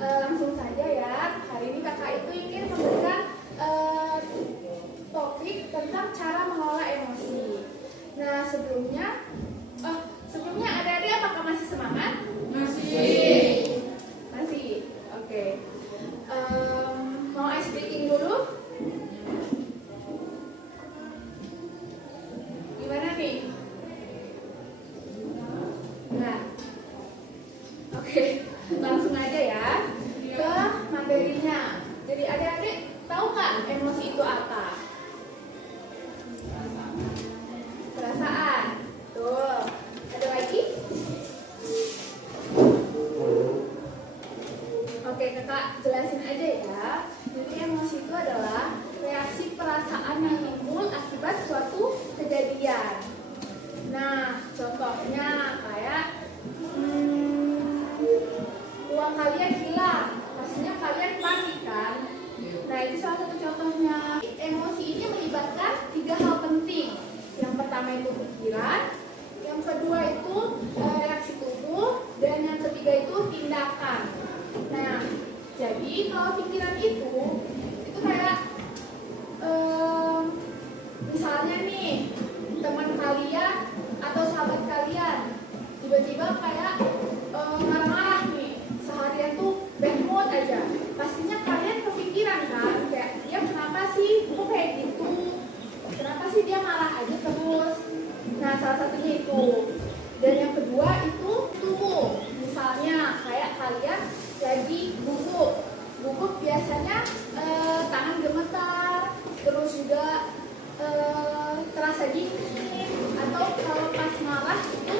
Langsung saja ya. Hari ini kakak itu ingin memberikan topik tentang cara mengelola emosi. Nah, sebelumnya adik-adik apakah masih semangat? Masih. Oke. Mau ice breaking dulu? Gimana nih? Nah, oke. Langsung aja ya ke materinya. Jadi adik-adik tahu nggak emosi itu apa? Perasaan. Tuh. Ada lagi? Oke, kakak jelasin aja ya. Jadi emosi itu adalah reaksi perasaan yang timbul akibat suatu kejadian. Nah, contohnya kayak uang kalian hilang, pastinya kalian panik kan? Nah, itu salah satu contohnya. Emosi ini melibatkan 3 hal penting. Yang pertama itu pikiran, yang kedua itu reaksi tubuh, dan yang ketiga itu tindakan. Nah, jadi kalau pikiran itu kayak misalnya nih teman kalian atau sahabat kalian tiba-tiba kayak marah-marah nih, seharian tuh bad mood aja, pastinya kalian kepikiran kan, kayak dia kenapa sih kok kayak gitu, kenapa sih dia marah aja terus. Nah, salah satunya itu. Dan yang kedua itu tubuh, misalnya kayak kalian lagi gugup biasanya tangan gemetar, terus juga terasa dingin, atau kalau pas marah itu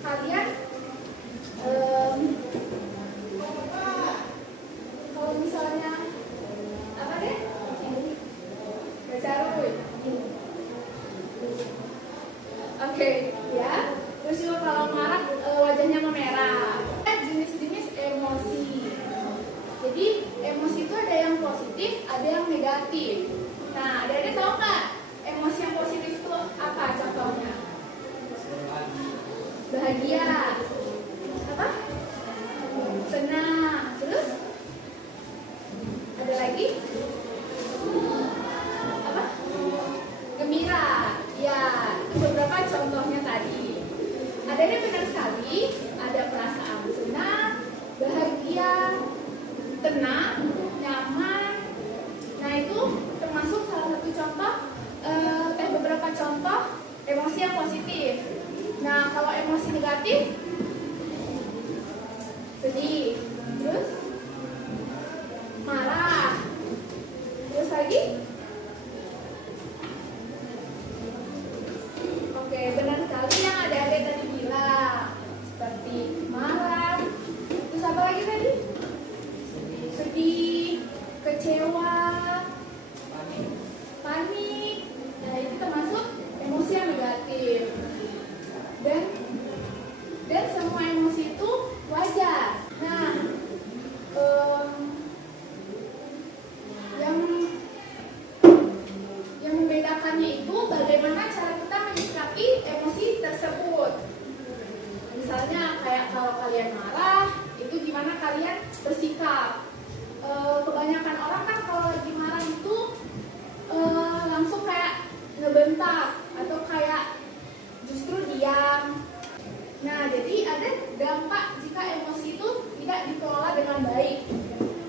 kalian kalau misalnya apa deh, bercarut. Oke, ya. Terus juga kalau marah wajahnya memerah. Jenis-jenis emosi. Jadi emosi itu ada yang positif, ada yang negatif. Nah, adik-adik tahu nggak emosi yang positif itu apa contohnya? Bahagia, apa? Senang. Terus ada lagi? Apa? Gembira. Ya, itu beberapa contohnya tadi. Adik-adik benar sekali, ada perasaan senang, bahagia, tenang, nyaman. Nah, itu termasuk salah satu contoh, beberapa contoh emosi yang positif. Nah, kalau emosi negatif, sedih, terus marah, terus lagi. Oke, benar sekali yang adik-adik tadi bilang, seperti marah, terus apa lagi tadi? Sedih, kecewa, panik. Nah, itu termasuk emosi yang negatif. Dan semua emosi itu wajar. Nah, yang membedakannya itu bagaimana cara kita menyikapi emosi tersebut. Misalnya kayak kalau kalian marah, itu gimana kalian bersikap. Kebanyakan orang kan kalau lagi marah itu langsung kayak ngebentak atau kayak justru diam. Nah, jadi ada dampak jika emosi itu tidak dikelola dengan baik.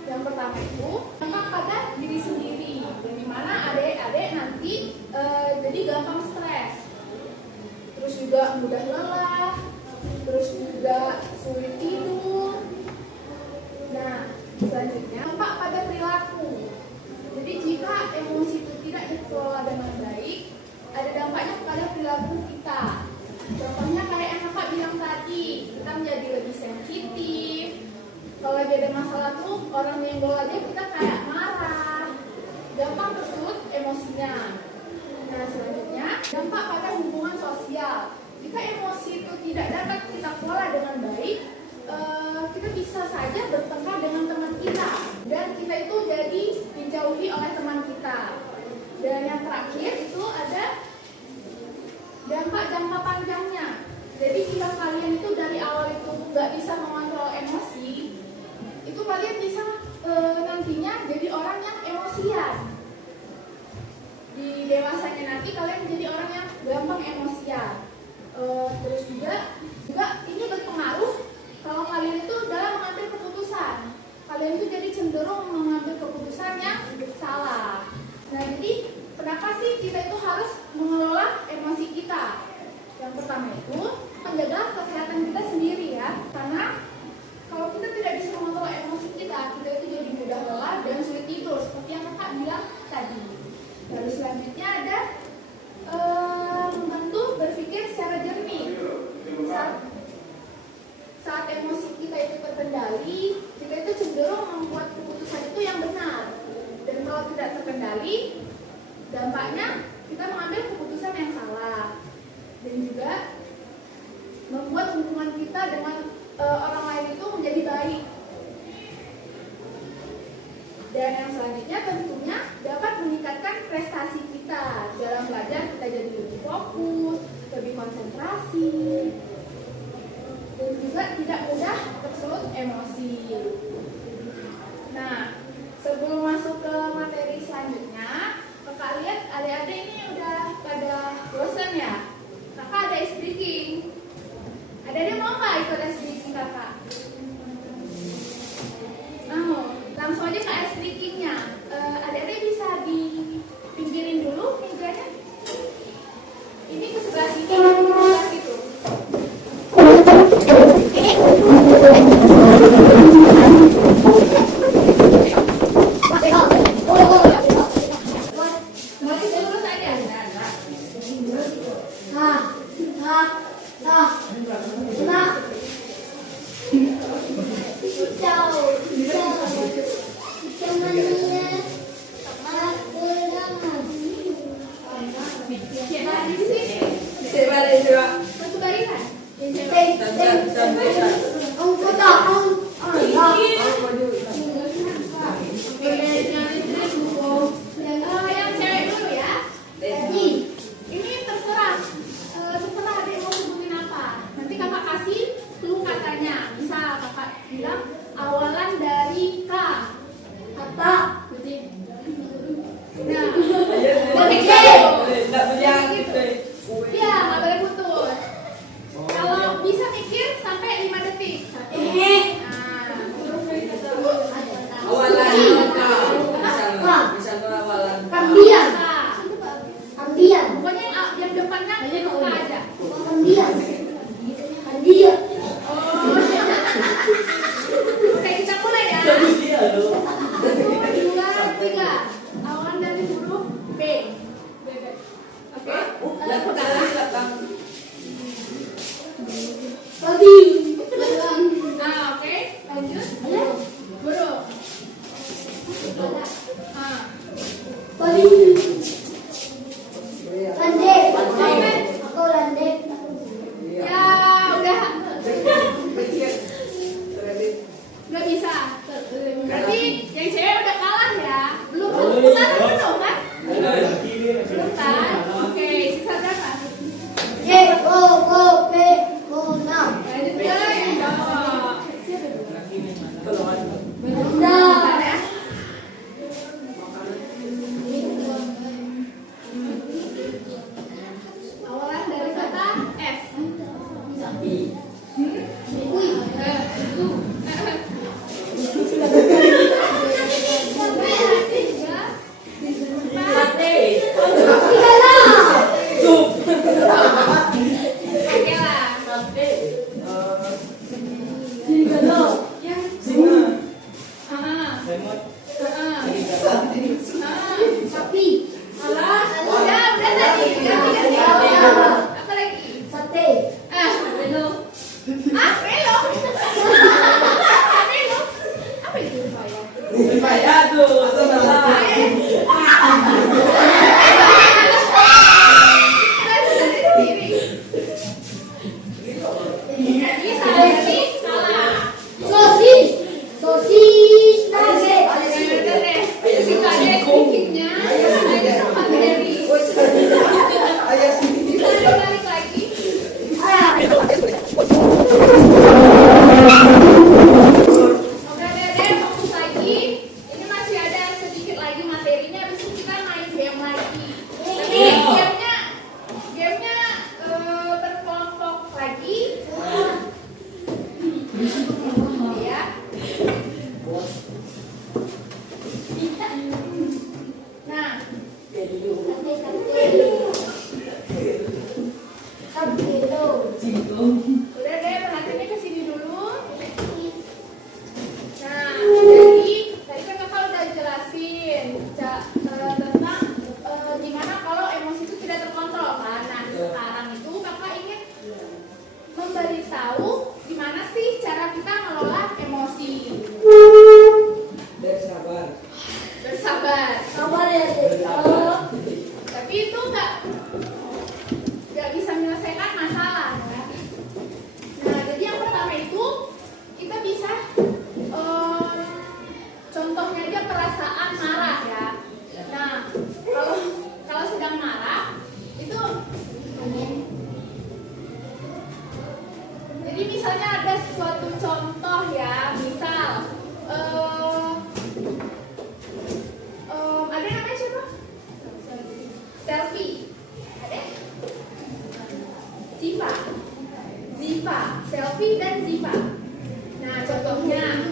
Yang pertama itu dampak pada diri sendiri, yang dimana adik-adik nanti jadi gampang stres, terus juga mudah lelah, terus juga sulit tidur, Selanjutnya, dampak pada perilaku. Jadi jika emosi itu tidak dikelola dengan baik, ada dampaknya pada perilaku kita. Contohnya kayak yang kakak bilang tadi, kita menjadi lebih sensitif. Kalau lagi ada masalah tuh, orang nyenggol aja kita kayak marah. Gampang tersulut emosinya. Nah selanjutnya, dampak pada hubungan sosial. Jika emosi itu tidak dapat kita kelola dengan baik, kita bisa saja bertengkar dengan teman kita. Dan kita itu jadi dijauhi oleh teman kita. Dan yang terakhir itu ada dampak jangka panjangnya. Jadi jika kalian itu dari awal itu nggak bisa mengontrol emosi, itu kalian bisa nantinya jadi orang yang emosian. Di dewasanya nanti kalian menjadi orang yang gampang emosian. Terus juga ini berpengaruh kalau kalian itu dalam mengambil keputusan. Kalian itu jadi cenderung mengambil keputusan yang salah. Nah jadi kenapa sih kita itu harus mengelola emosi kita? Yang pertama itu menjaga kesehatan kita sendiri ya. Karena kalau kita tidak bisa mengontrol emosi kita itu jadi mudah lelah dan sulit tidur seperti yang kakak bilang tadi. Lalu selanjutnya ada membantu berpikir secara jernih. Saat emosi kita itu terkendali, kita itu cenderung membuat keputusan itu yang benar. Dan kalau tidak terkendali, dampaknya kita mengambil keputusan yang salah. Dan juga membuat hubungan kita dengan orang lain itu menjadi baik. Dan yang selanjutnya tentunya dapat meningkatkan prestasi kita. Dalam belajar kita jadi lebih fokus, lebih konsentrasi, dan juga tidak mudah tersulut emosi. Nah, sebelum masuk ke materi selanjutnya, kakak lihat adik-adik ini udah pada bosan ya? Kakak ada ice breaking. Adik-adik mau nggak ikut ice breaking kakak? Mau? Langsung aja ke ice breakingnya. Adik-adik bisa dipinggirin dulu mejanya. Ini ke sebelah sini, ke sebelah situ. Kalau bisa mikir sampai 5 detik. Nah, udah deh, perhatiannya ke sini dulu. Nah, jadi tadi kan kakak udah jelasin tentang gimana kalau emosi itu tidak terkontrol kan. Nah, sekarang itu kakak ingin memberitahu gimana sih cara kita ngelola emosi. Bersabar. Sabar ya, Tapi itu nggak bisa menyelesaikan masalah. Nah, jadi yang pertama itu kita bisa contohnya aja perasaan marah ya. Nah, kalau sedang marah itu jadi misalnya ada suatu contoh ya, misal ada namanya siapa? Selfie. Ada? Ziva, Selfie dan Ziva. Nah, contohnya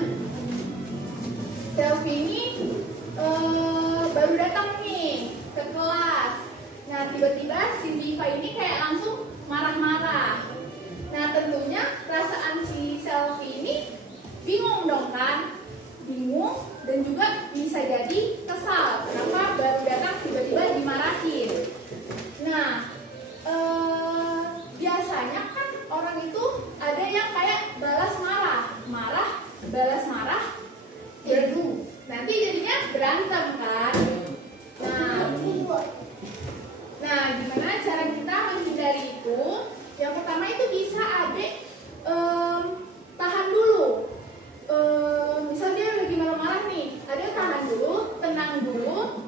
Selfie ini baru datang nih ke kelas. Nah, tiba-tiba si Ziva ini kayak langsung marah-marah. Nah, tentunya perasaan si Selfie ini bingung dong kan? Bingung dan juga bisa jadi kesal. Kenapa baru datang tiba-tiba dimarahin? Nah, biasanya kan orang itu ada yang kayak balas marah, balas marah, berdu. Nanti jadinya berantem kan? Nah, gimana cara kita menghindari itu? Yang pertama itu bisa adik tahan dulu. Misal dia lagi marah-marah nih, adik tahan dulu, tenang dulu.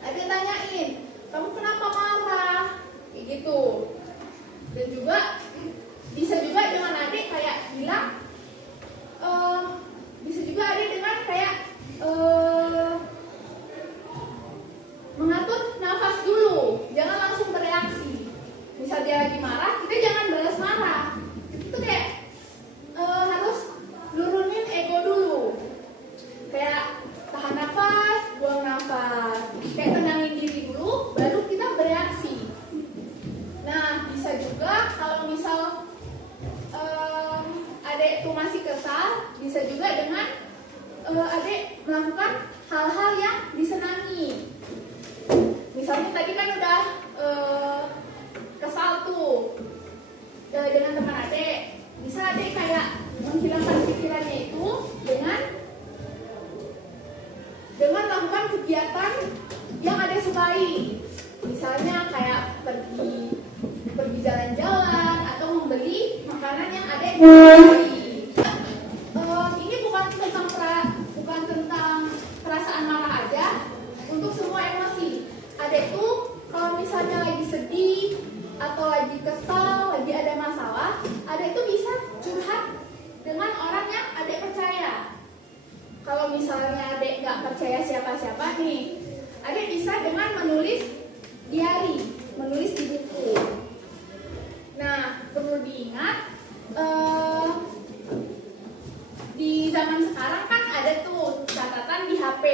Adik tanyain, kamu kenapa marah? Kayak gitu. Dan juga bisa juga dengan adik kayak bilang, bisa juga adik dengan kayak mengatur nafas dulu, jangan langsung bereaksi. Misal dia lagi marah, kita jangan balas marah. Itu kayak harus nurunin ego dulu. Kayak tahan nafas, buang nafas. Kayak tenangin diri dulu, baru kita bereaksi. Nah, bisa juga kalau misal adek tuh masih kesal, bisa juga dengan adek melakukan hal-hal yang disenangi. Misalnya tadi kan udah kesal tuh dengan teman adek, bisa adek kayak menghilangkan pikirannya itu dengan melakukan kegiatan yang adek sukai. Misalnya kayak pergi jalan-jalan atau membeli makanan yang adek sukai. Ini bukan tentang perasaan marah aja, untuk semua emosi. Adek tuh kalau misalnya lagi sedih atau lagi kesal, lagi ada masalah, adek tuh bisa curhat dengan orang yang adek percaya. Kalau misalnya adek nggak percaya siapa-siapa nih, adek bisa dengan menulis diary, menulis di buku. Nah, perlu diingat di zaman sekarang kan ada tuh catatan di HP.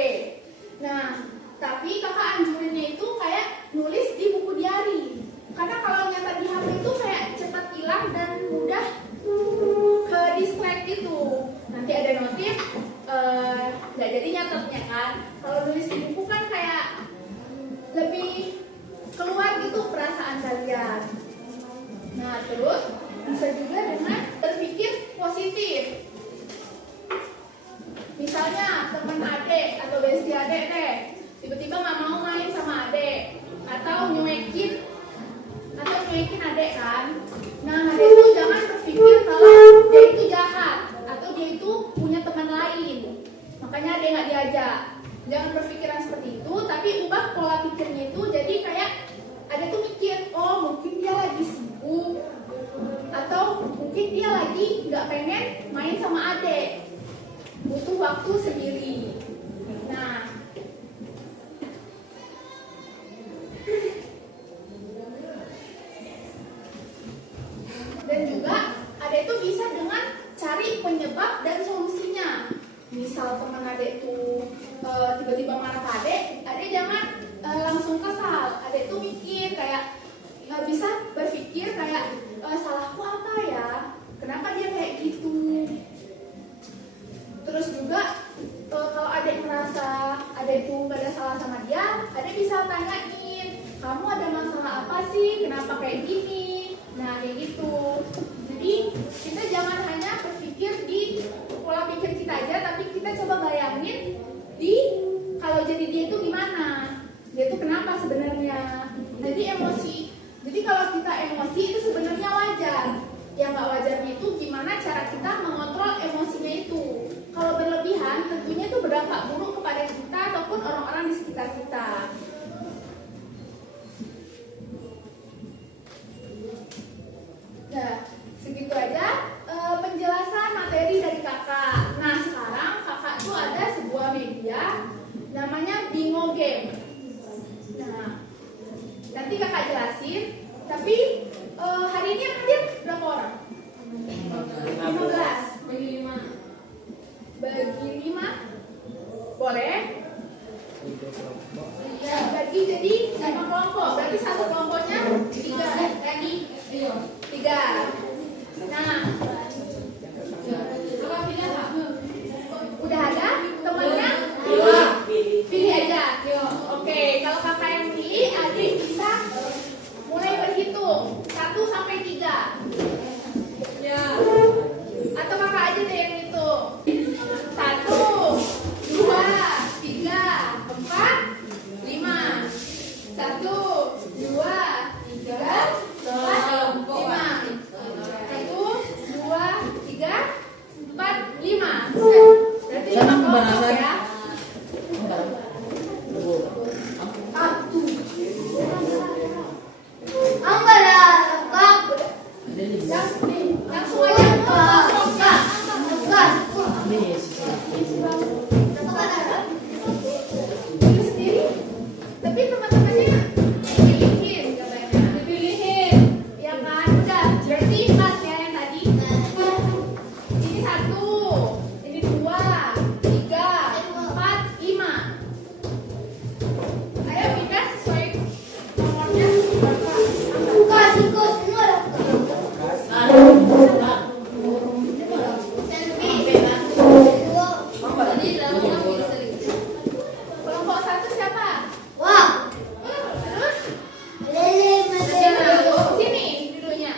Nah, tapi kakak anjurinnya itu kayak nulis di buku diary. Karena kalau nyatat di HP itu kayak cepat hilang dan mudah ke distract gitu. Nanti ada notif, nggak jadi nyatetnya kan. Kalau nulis di buku kan kayak lebih keluar gitu perasaan kalian. Nah, terus bisa juga dengan berpikir positif. Misalnya teman adek atau bestie adek deh, tiba-tiba nggak mau main sama adek atau nyuekin adek kan. Nah, adek itu jangan berpikir kalau dia itu jahat atau dia itu punya teman lain, makanya adek nggak diajak. Jangan berpikiran seperti itu, tapi ubah pola pikirnya itu jadi kayak adek tuh mikir, oh mungkin dia lagi sibuk atau mungkin dia lagi nggak pengen main sama adek, butuh waktu sendiri. Nah, dan juga ada itu bisa dengan cari penyebab dan solusinya. misal teman adek tuh tiba-tiba marah ke adek jangan langsung kesal. Adek tuh mikir kayak bisa berpikir kayak salahku apa ya? Kenapa dia kayak gitu? Terus juga kalau adek merasa adek tuh gak ada salah sama dia, adek bisa tanyain, kamu ada masalah apa sih? Kenapa kayak gini? Nah kayak gitu. Jadi kita jangan hanya berpikir di pola pikir kita aja, tapi kita coba bayangin di kalau jadi dia itu gimana? Dia itu kenapa sebenarnya? Jadi emosi. Jadi kalau kita emosi itu sebenarnya wajar. Yang nggak wajarnya itu gimana cara kita mengontrol emosinya itu. Kalau berlebihan tentunya itu berdampak buruk kepada kita ataupun orang-orang di sekitar kita. Nah, segitu aja penjelasan materi dari kakak. Nah, sekarang kakak tuh ada sebuah media namanya Bingo Game. Nah, nanti kakak jelasin. Tapi hari ini yang hadir berapa orang? 15. Bagi 5. Boleh? Ya, bagi jadi 5 kelompok. Berarti satu kelompoknya 3. Lagi 3. Nah, udah ada temannya? Pilih aja. Oke, kalau kakak yang pilih, adik bisa mulai berhitung 1 sampai 3. Ya. Atau kakak aja deh yang hitung. 1, 2, 3, 4, 5. 1, 2, 3, 4, 5. 1, 2, 3, 4, 5. Berarti 5 kelompok ya. Langsung aja pilih sendiri. Tapi teman-temannya dipilihin, ya kan? Udah, berarti 4 ya yang tadi. Ini 1, ini 2, 3, 4, 5. Ayo pindah sesuai nomornya berapa? Kelompok 1 siapa? Terus? Sini dulunya.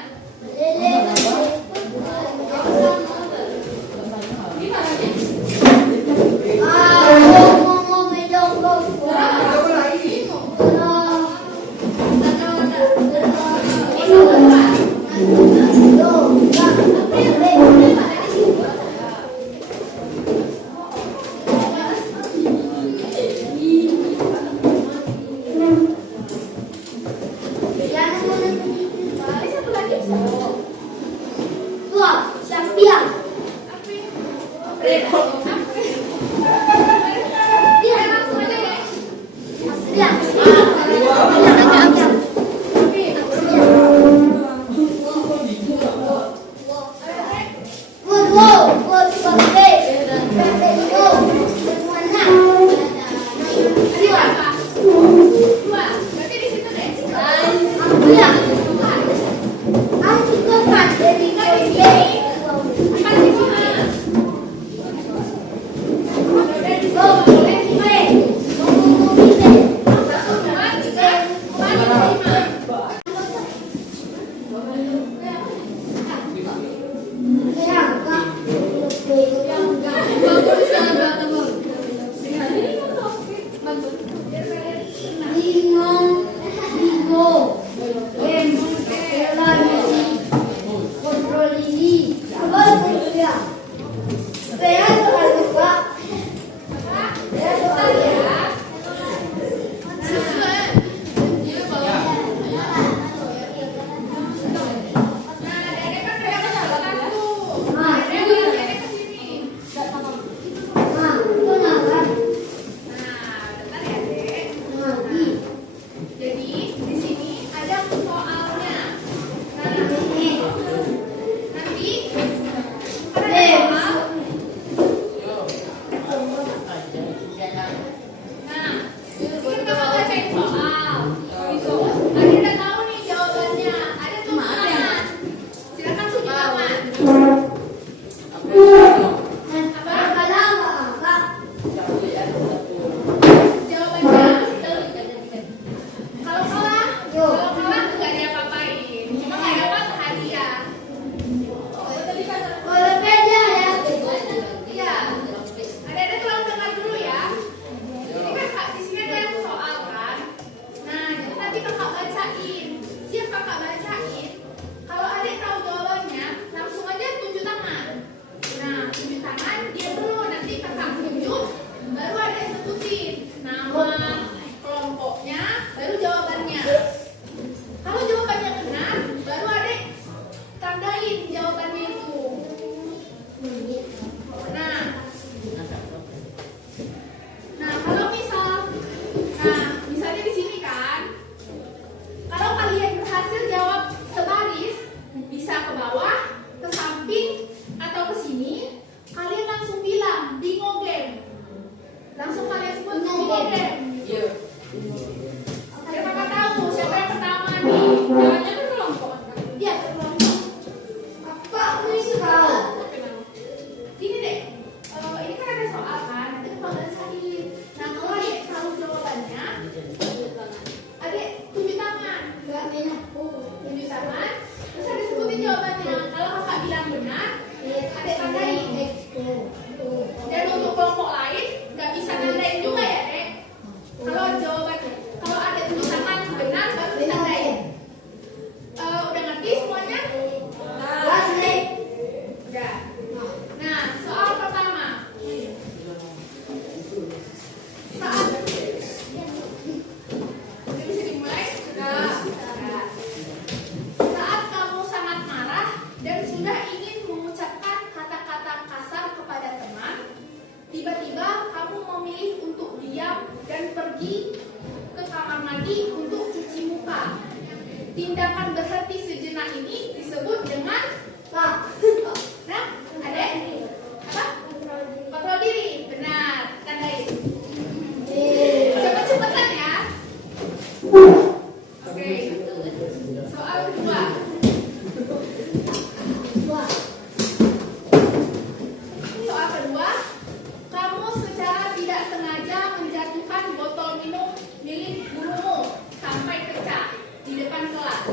tindakan berhenti sejenak ini disebut dengan apa? Nah, ada apa? Kontrol diri. Benar, tandain. Cepet-cepetan ya. Oke. Soal kedua. Soal kedua, kamu secara tidak sengaja menjatuhkan botol minum milik gurumu sampai pecah di depan kelas.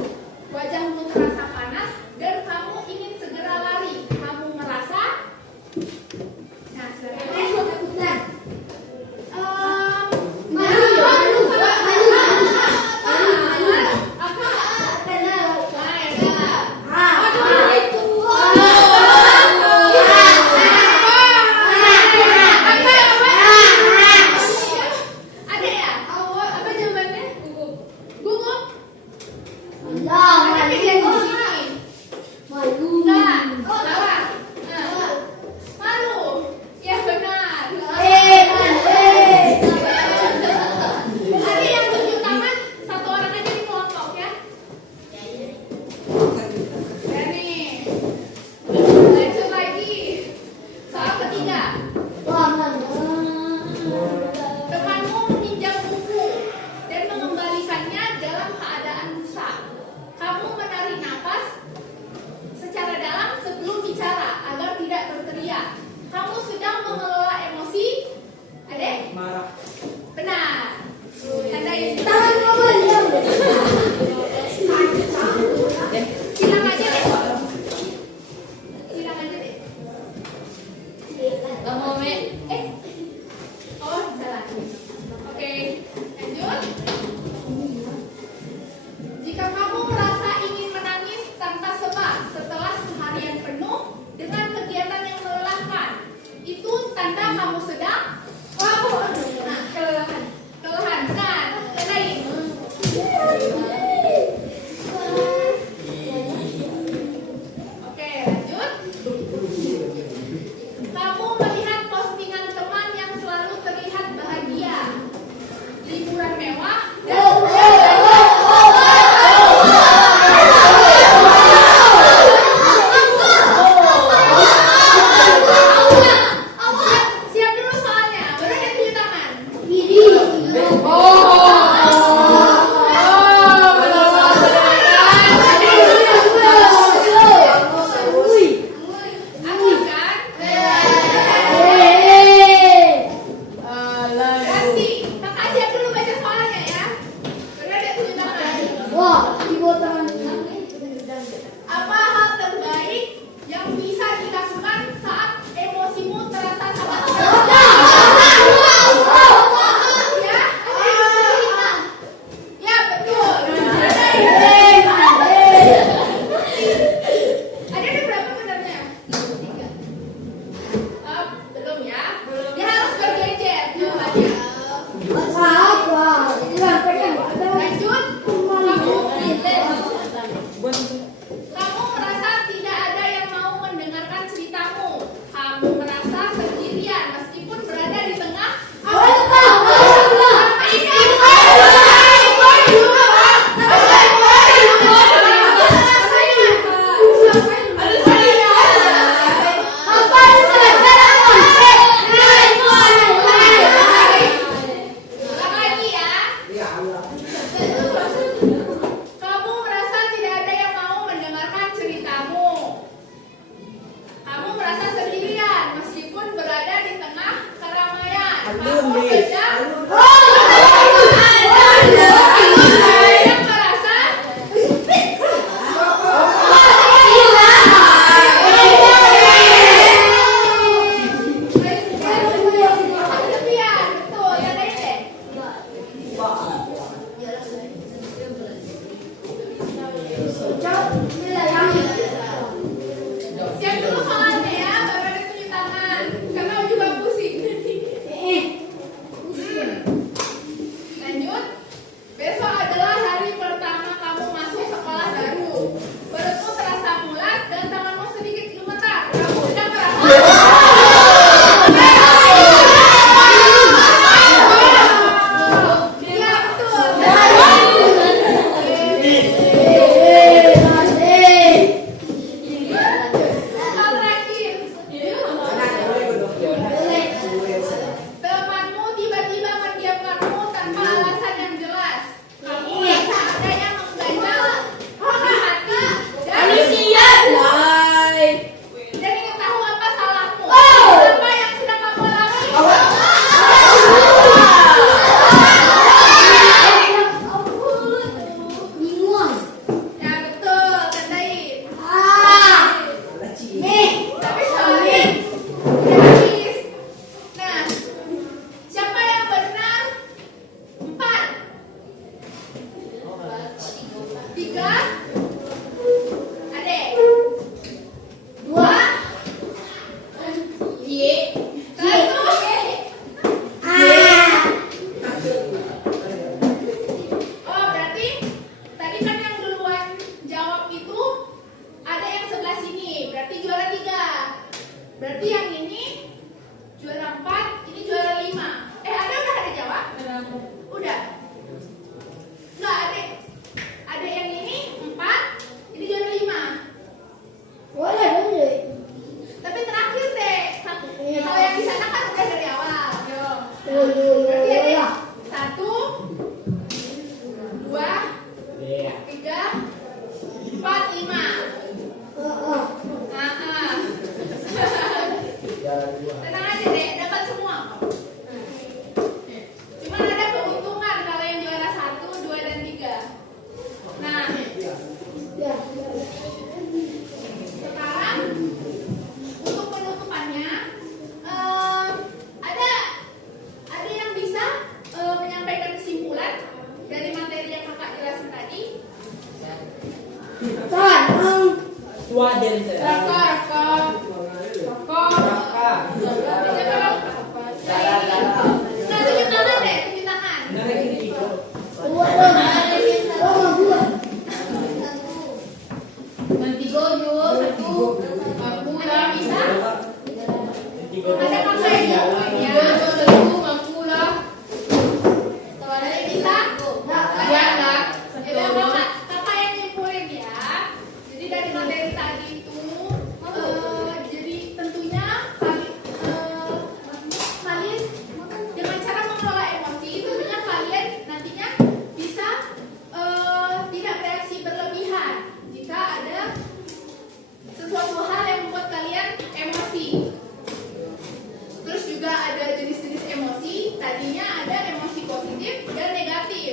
tadinya ada emosi positif dan negatif.